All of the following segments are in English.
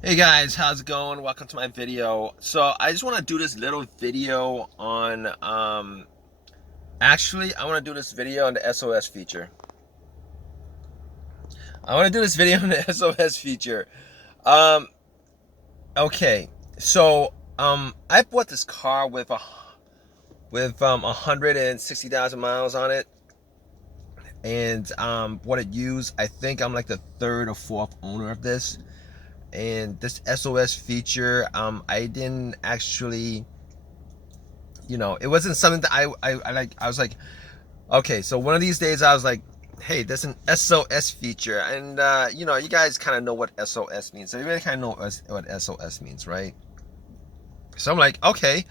Hey guys, how's it going? Welcome to my video. So I just want to do this little video on actually I want to do this video on the SOS feature. I want to do this video on the SOS feature. Um okay. So I bought this car with 160,000 miles on it, and what it used, I think I'm like the third or fourth owner of this. And this SOS feature, I didn't actually, it wasn't something that I like. I was like, okay, so one of these days I was like, hey, there's an SOS feature, and you guys kind of know what SOS means. Everybody kind of know what SOS means, right? So I'm like, okay,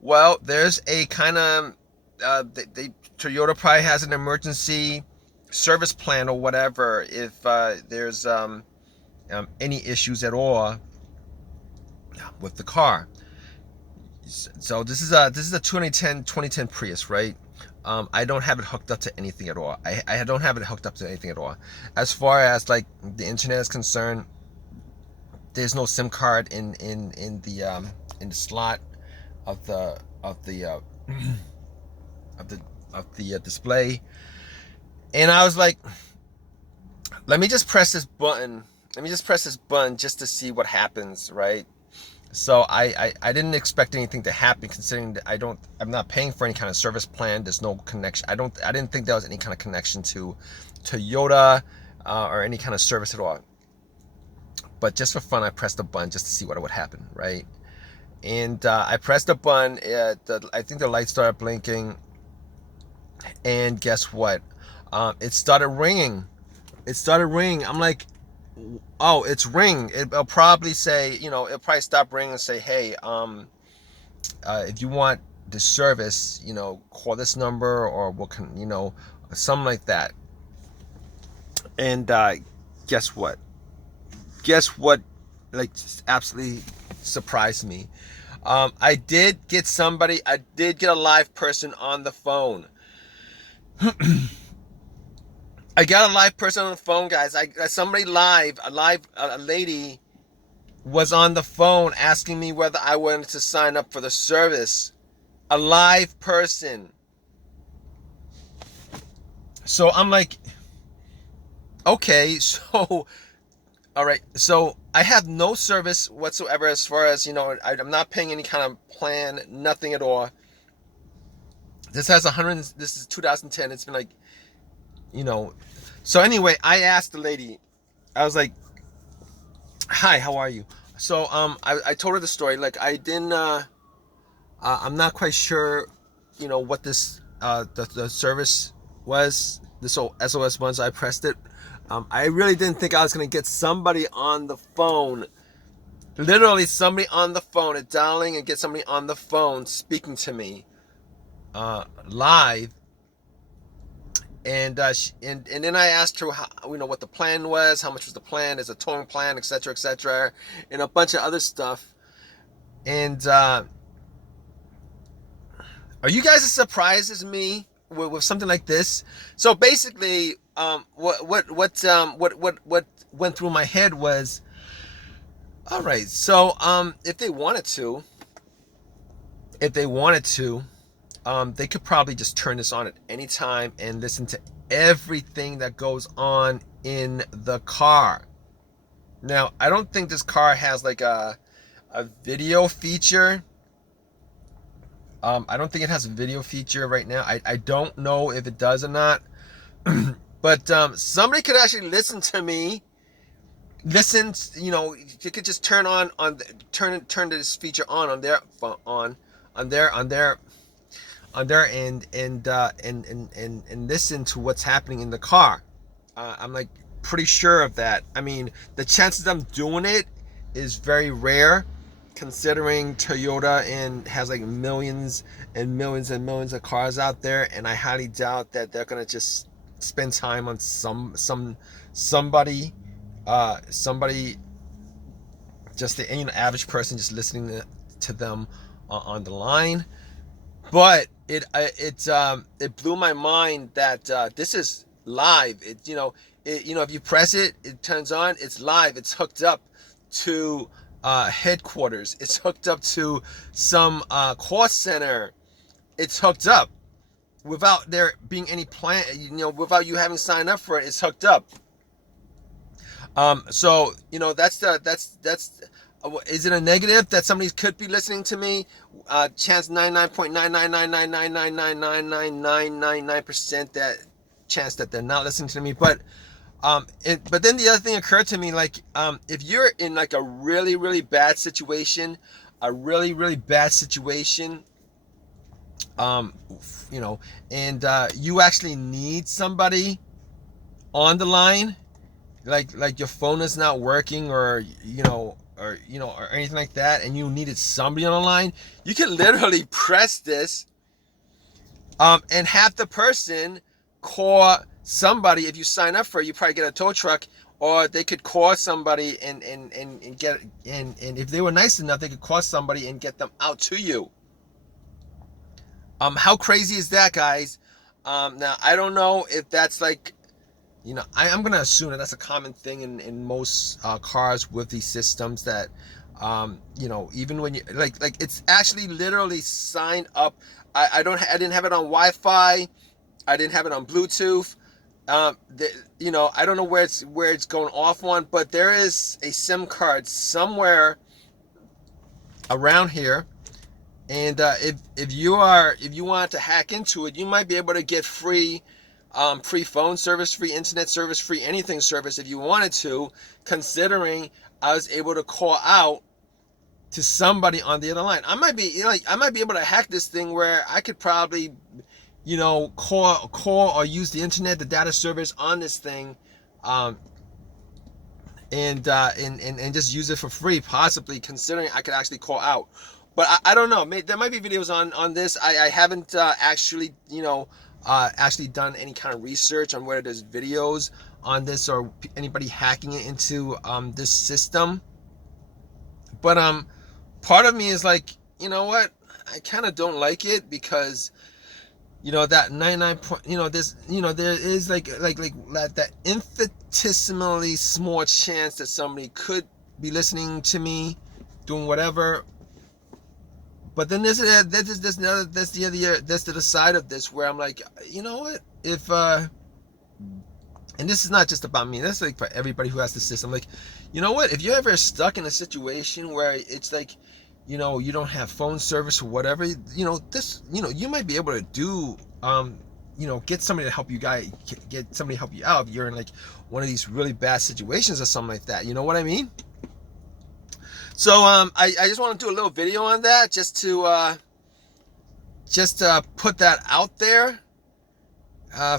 well, there's a kind of Toyota probably has an emergency service plan or whatever if there's any issues at all with the car. So this is a 2010 Prius, right? I don't have it hooked up to anything at all. I don't have it hooked up to anything at all. As far as like the internet is concerned, there's no SIM card in the slot of the of the of the display. And I was like, let me just press this button. Let me just press this button just to see what happens, right? So I didn't expect anything to happen, considering that I'm not paying for any kind of service plan. There's no connection. I didn't think there was any kind of connection to Toyota or any kind of service at all. But just for fun, I pressed the button just to see what would happen, right? And I pressed the button. I think the light started blinking, and guess what? It started ringing. It started ringing. I'm like, oh, it's ring. It'll probably say, it'll probably stop ringing and say, hey, if you want the service, call this number, or what can, something like that. And guess what? Guess what? Like, just absolutely surprised me. I did get somebody. I did get a live person on the phone. I got a live person on the phone, guys. Somebody live, a lady was on the phone asking me whether I wanted to sign up for the service. A live person. So I'm like, okay, so all right, so I have no service whatsoever, as far as I'm not paying any kind of plan, nothing at all. This is 2010. It's been like, you know. So anyway, I asked the lady. I was like, "Hi, how are you?" So I told her the story. Like, I didn't. I'm not quite sure, what this the service was. This SOS once I pressed it. I really didn't think I was gonna get somebody on the phone. Literally, somebody on the phone, dialing and get somebody on the phone speaking to me live. And then I asked her how, what the plan was, how much was the plan, is a towing plan, etc., and a bunch of other stuff. And are you guys as surprised as me with something like this? So basically, what went through my head was, all right. So if they wanted to, they could probably just turn this on at any time and listen to everything that goes on in the car. Now, I don't think this car has like a video feature. I don't think it has a video feature right now. I don't know if it does or not. But somebody could actually listen to me. Listen, you could just turn this feature on their phone, on their end, and listen to what's happening in the car. I'm like pretty sure of that. I mean, the chances of them doing it is very rare, considering Toyota and has like millions and millions and millions of cars out there, and I highly doubt that they're gonna just spend time on somebody, somebody, just the average person just listening to them on the line. But it blew my mind that this is live. If you press it, it turns on. It's live. It's hooked up to headquarters. It's hooked up to some call center. It's hooked up without there being any plan, without you having signed up for it. It's hooked up. So that's is it a negative that somebody could be listening to me? Chance 99.99999999999% that chance that they're not listening to me. But but then the other thing occurred to me, like if you're in like a really really bad situation, and you actually need somebody on the line, like your phone is not working, or anything like that, and you needed somebody on the line, you can literally press this and have the person call somebody. If you sign up for it, you probably get a tow truck, or they could call somebody and get, and if they were nice enough, they could call somebody and get them out to you. How crazy is that, guys? Now I don't know if that's like, I'm gonna assume that that's a common thing in most cars with these systems, that even when you like it's actually literally signed up. I didn't have it on Wi-Fi. I didn't have it on Bluetooth. I don't know where it's going off on, but there is a SIM card somewhere around here. And if you want to hack into it, you might be able to get free phone service, free internet service, free anything service if you wanted to, considering I was able to call out to somebody on the other line. I might be able to hack this thing where I could probably call or use the internet, the data service on this thing, and just use it for free, possibly, considering I could actually call out. But I don't know. There might be videos on this. I haven't actually done any kind of research on whether there's videos on this or anybody hacking it into this system. But part of me is like, you know what? I kind of don't like it, because that 99 point, there is like that infinitesimally small chance that somebody could be listening to me doing whatever. But then there's the other side of this, where I'm like, you know what? If and this is not just about me. That's like for everybody who has the system. Like, you know what? If you're ever stuck in a situation where it's like, you don't have phone service or whatever, you might be able to do, get somebody to help you out if you're in like one of these really bad situations or something like that. You know what I mean? So I just want to do a little video on that, just to put that out there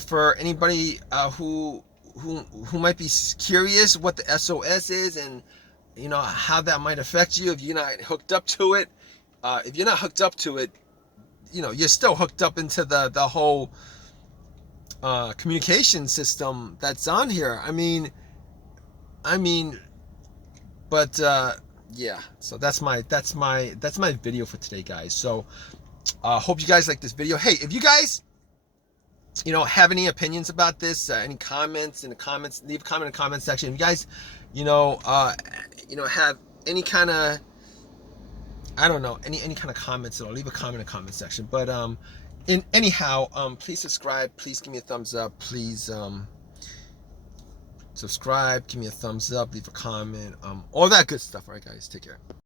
for anybody who might be curious what the SOS is, and how that might affect you if you're not hooked up to it. If you're not hooked up to it, you're still hooked up into the whole communication system that's on here. But yeah. So that's my video for today, guys. So hope you guys like this video. Hey, if you guys have any opinions about this, any comments in the comments, leave a comment in the comment section. If you guys have any kind of, I don't know, any kind of comments at all, leave a comment in the comment section. But please subscribe, please give me a thumbs up, please subscribe, give me a thumbs up, leave a comment, all that good stuff. All right, guys, take care.